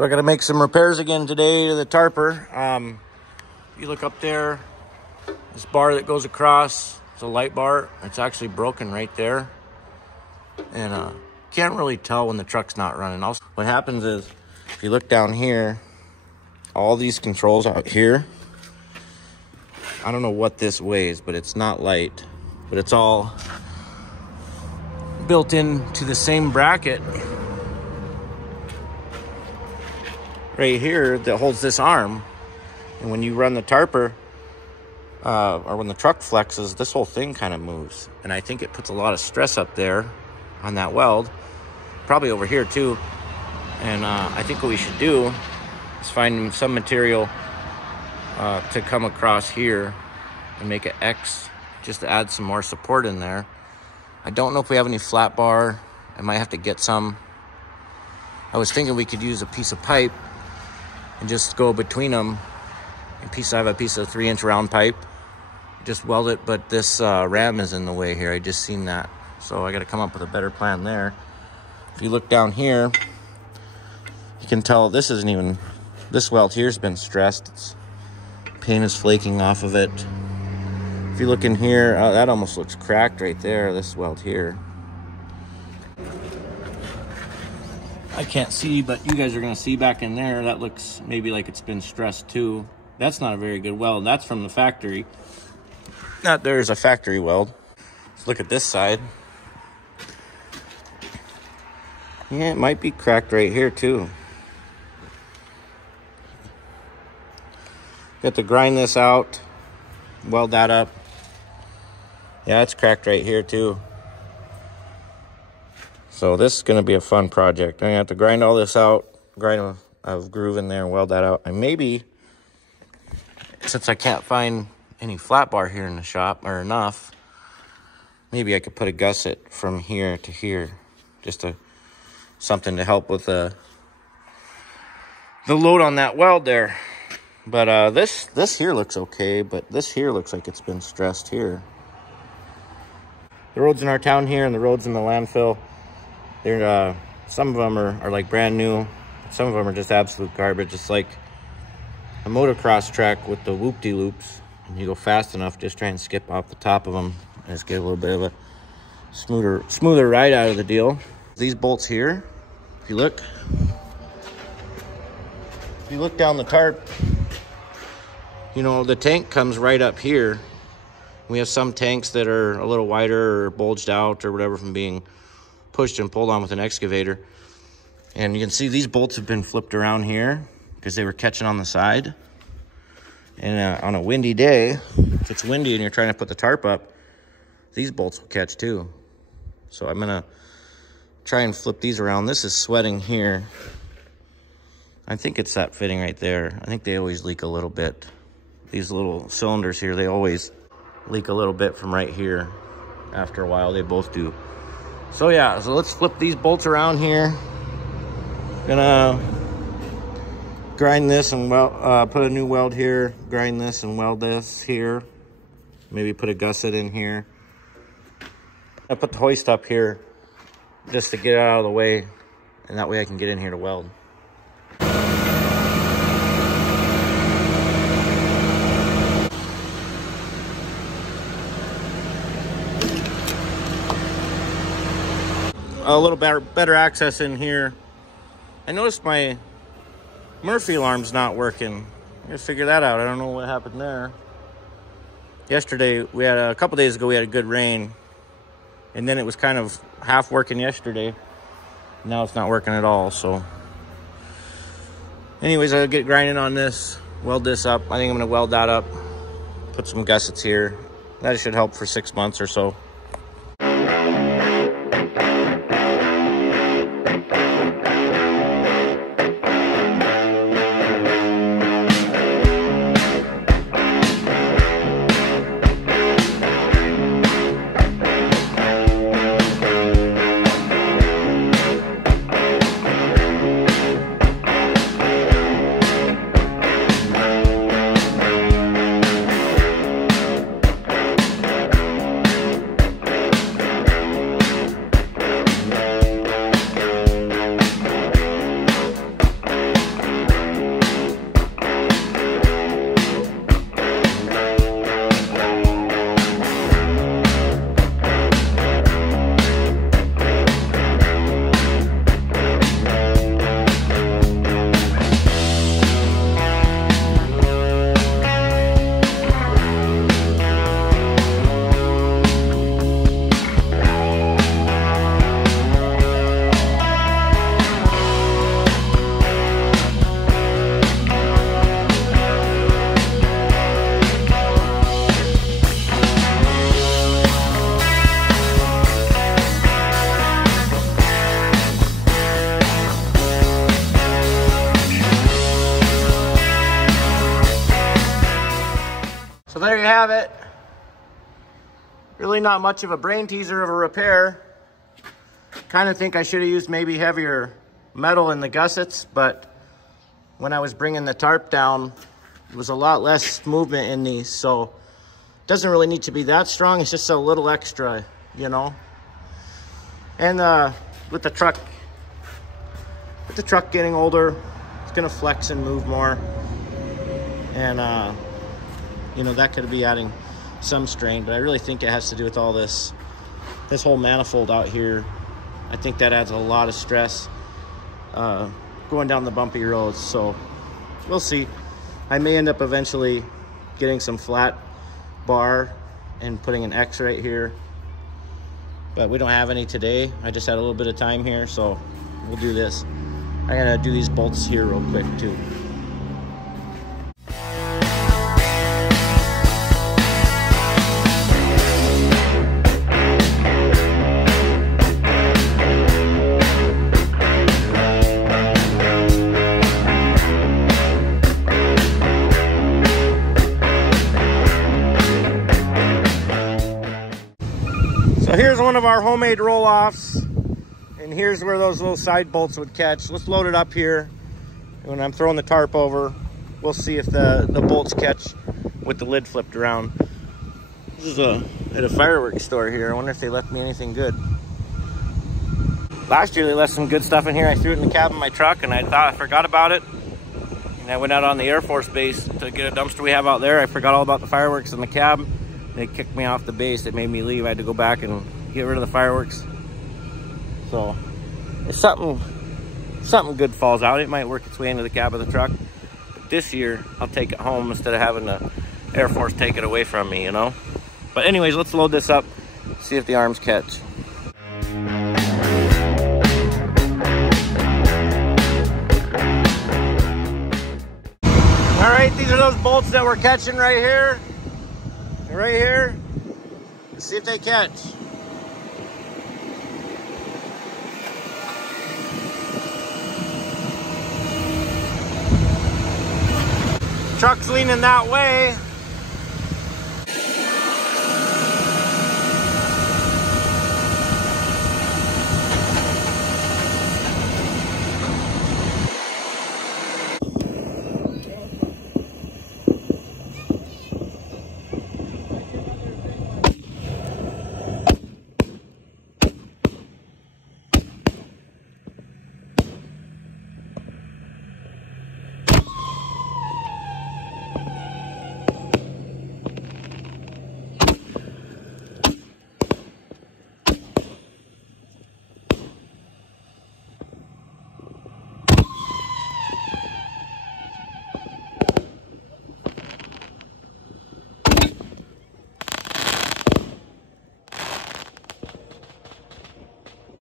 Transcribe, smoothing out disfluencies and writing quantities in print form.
So I got to make some repairs again today to the tarper. You look up there, this bar that goes across, it's a light bar. It's actually broken right there. And can't really tell when the truck's not running. Also, what happens is, if you look down here, all these controls out here, I don't know what this weighs, but it's not light. But it's all built into the same bracket right here that holds this arm. And when you run the tarper, or when the truck flexes, this whole thing kind of moves. And I think it puts a lot of stress up there on that weld, probably over here too. And I think what we should do is find some material to come across here and make an X, just to add some more support in there. I don't know if we have any flat bar. I might have to get some. I was thinking we could use a piece of pipe and just go between them. I have a piece of 3-inch round pipe. Just weld it, but this ram is in the way here. I just seen that. So I got to come up with a better plan there. If you look down here, you can tell this isn't even, this weld here's been stressed. Paint is flaking off of it. If you look in here, that almost looks cracked right there, this weld here. I can't see, but you guys are gonna see back in there, that looks maybe like it's been stressed too. That's not a very good weld. That's from the factory. Not there's a factory weld. Let's look at this side. Yeah, it might be cracked right here too. Got to grind this out, weld that up. Yeah, it's cracked right here too. So this is gonna be a fun project. I'm gonna have to grind all this out, grind a groove in there and weld that out. And maybe, since I can't find any flat bar here in the shop, or enough, maybe I could put a gusset from here to here. Just something to help with the load on that weld there. But this here looks okay, but this here looks like it's been stressed here. The roads in our town here and the roads in the landfill, they're some of them are like brand new. Some of them are just absolute garbage. It's like a motocross track with the whoop-de-loops. And you go fast enough, just try and skip off the top of them and just get a little bit of a smoother ride out of the deal. These bolts here, if you look down the tarp, you know, the tank comes right up here. We have some tanks that are a little wider or bulged out or whatever from being pushed and pulled on with an excavator. And you can see these bolts have been flipped around here because they were catching on the side. And on a windy day, if it's windy and you're trying to put the tarp up, these bolts will catch too. So I'm gonna try and flip these around. This is sweating here. I think it's that fitting right there. I think they always leak a little bit. These little cylinders here, they always leak a little bit from right here. After a while, they both do. So yeah, so let's flip these bolts around here. Gonna grind this and put a new weld here. Grind this and weld this here. Maybe put a gusset in here. I put the hoist up here just to get it out of the way, and that way I can get in here to weld. A little better access in here. I noticed my Murphy alarm's not working. I gotta figure that out. I don't know what happened there. Yesterday, a couple days ago, we had a good rain. And then it was kind of half working yesterday. Now it's not working at all, so. Anyways, I'll get grinding on this, weld this up. I think I'm gonna weld that up, put some gussets here. That should help for 6 months or so. So there you have it. Really not much of a brain teaser of a repair. Kind of think I should have used maybe heavier metal in the gussets, but when I was bringing the tarp down, there was a lot less movement in these, so it doesn't really need to be that strong. It's just a little extra, you know. And with the truck getting older, it's gonna flex and move more, and you know, that could be adding some strain, but I really think it has to do with all this whole manifold out here. I think that adds a lot of stress going down the bumpy roads, so we'll see. I may end up eventually getting some flat bar and putting an X right here, but we don't have any today. I just had a little bit of time here, so we'll do this. I gotta do these bolts here real quick too. So here's one of our homemade roll-offs, and here's where those little side bolts would catch. Let's load it up here. When I'm throwing the tarp over, we'll see if the bolts catch with the lid flipped around. This is at a fireworks store here. I wonder if they left me anything good. Last year they left some good stuff in here. I threw it in the cab of my truck and I thought I forgot about it. And I went out on the Air Force base to get a dumpster we have out there. I forgot all about the fireworks in the cab. They kicked me off the base. It made me leave. I had to go back and get rid of the fireworks. So if something good falls out, it might work its way into the cab of the truck. But this year, I'll take it home instead of having the Air Force take it away from me, you know? But anyways, let's load this up, see if the arms catch. All right, these are those bolts that we're catching right here. Right here. Let's see if they catch. Truck's leaning that way.